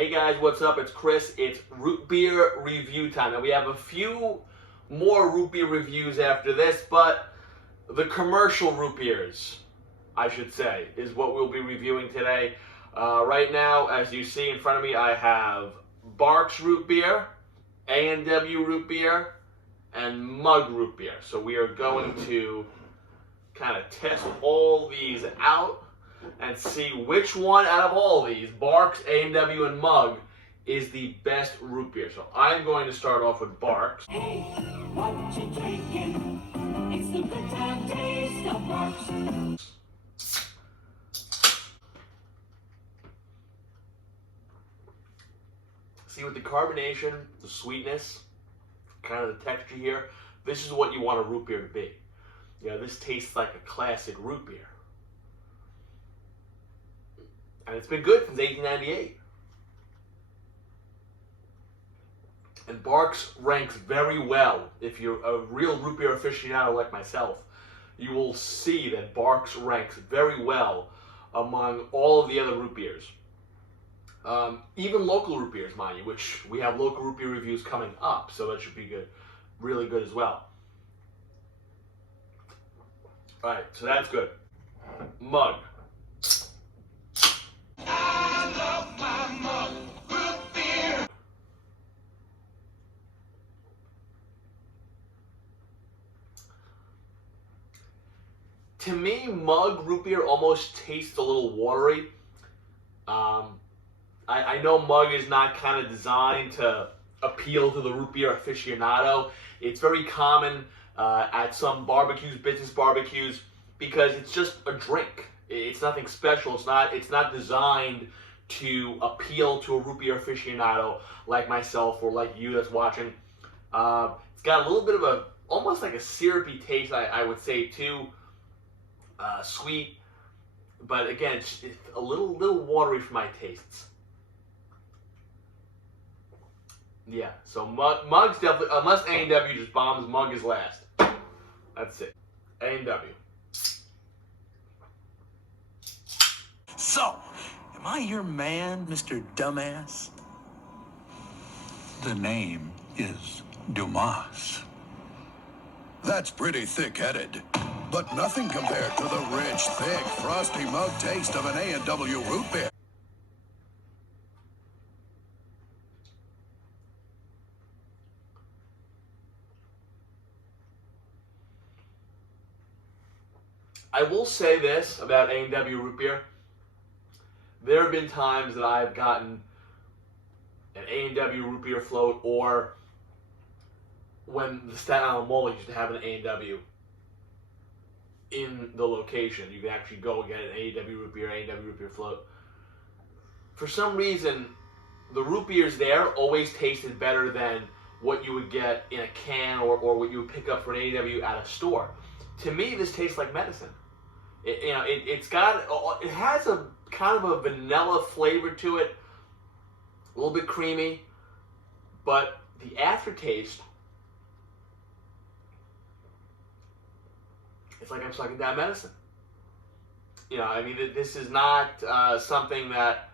Hey guys, what's up? It's Chris. It's root beer review time. Now we have a few more root beer reviews after this, but the commercial root beers, I should say, is what we'll be reviewing today. Right now, as you see in front of me, I have Barq's root beer, A&W root beer, and Mug root beer. So we are going to kind of test all these out and see which one out of all these, Barq's, A&W, and Mug, is the best root beer. So I'm going to start off with Barq's. Hey, what you drinking? It's the good time taste of Barq's. See, with the carbonation, the sweetness, kind of the texture here, this is what you want a root beer to be. You know, this tastes like a classic root beer. And it's been good since 1898. And Barq's ranks very well. If you're a real root beer aficionado like myself, you will see that Barq's ranks very well among all of the other root beers. Even local root beers, mind you, which we have local root beer reviews coming up, so that should be good, really good as well. All right, so that's good. Mug. I love my Mug root beer. To me, Mug root beer almost tastes a little watery. I know Mug is not kind of designed to appeal to the root beer aficionado. It's very common at some barbecues, business barbecues, because it's just a drink. It's nothing special. It's not designed to appeal to a root beer aficionado like myself or like you that's watching. It's got a little bit of almost like a syrupy taste, I would say too. Sweet, but again, it's a little watery for my tastes. Yeah, so Mug's definitely, unless A&W just bombs, Mug is last. That's it. A&W. So, am I your man, Mr. Dumbass? The name is Dumas. That's pretty thick-headed, but nothing compared to the rich, thick, frosty mug taste of an A&W root beer. I will say this about A&W root beer. There have been times that I've gotten an A&W root beer float, or when the Staten Island Mall used to have an A&W in the location. You can actually go get an A&W root beer float. For some reason, the root beers there always tasted better than what you would get in a can or what you would pick up for an A&W at a store. To me, this tastes like medicine. It has a kind of a vanilla flavor to it, a little bit creamy, but the aftertaste, it's like I'm sucking down medicine. You know, I mean, this is not something that,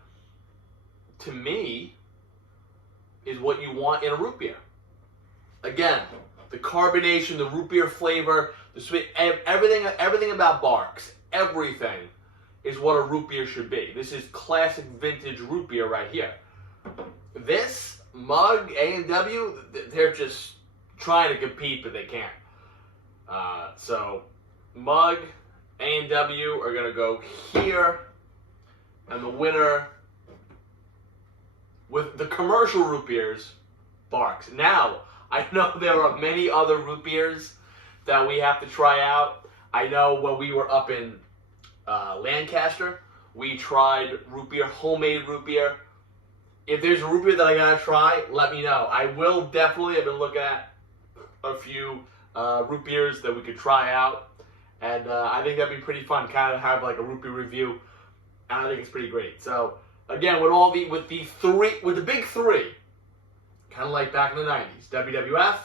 to me, is what you want in a root beer. Again, the carbonation, the root beer flavor, the sweet, everything about Barq's, everything is what a root beer should be. This is classic vintage root beer right here. This, Mug, A&W, they're just trying to compete, but they can't. So, Mug, A&W are going to go here, and the winner with the commercial root beers, Barq's. Now, I know there are many other root beers that we have to try out. I know when we were up in Lancaster, we tried root beer, homemade root beer. If there's a root beer that I gotta try, let me know. I will definitely. I've been looking at a few root beers that we could try out, and I think that'd be pretty fun. Kind of have like a root beer review, and I think it's pretty great. So again, with the big three, kind of like back in the '90s, WWF,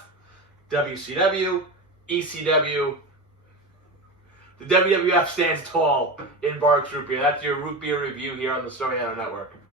WCW, ECW. The WWF stands tall in Barq's root beer. That's your root beer review here on the Storyhouse Network.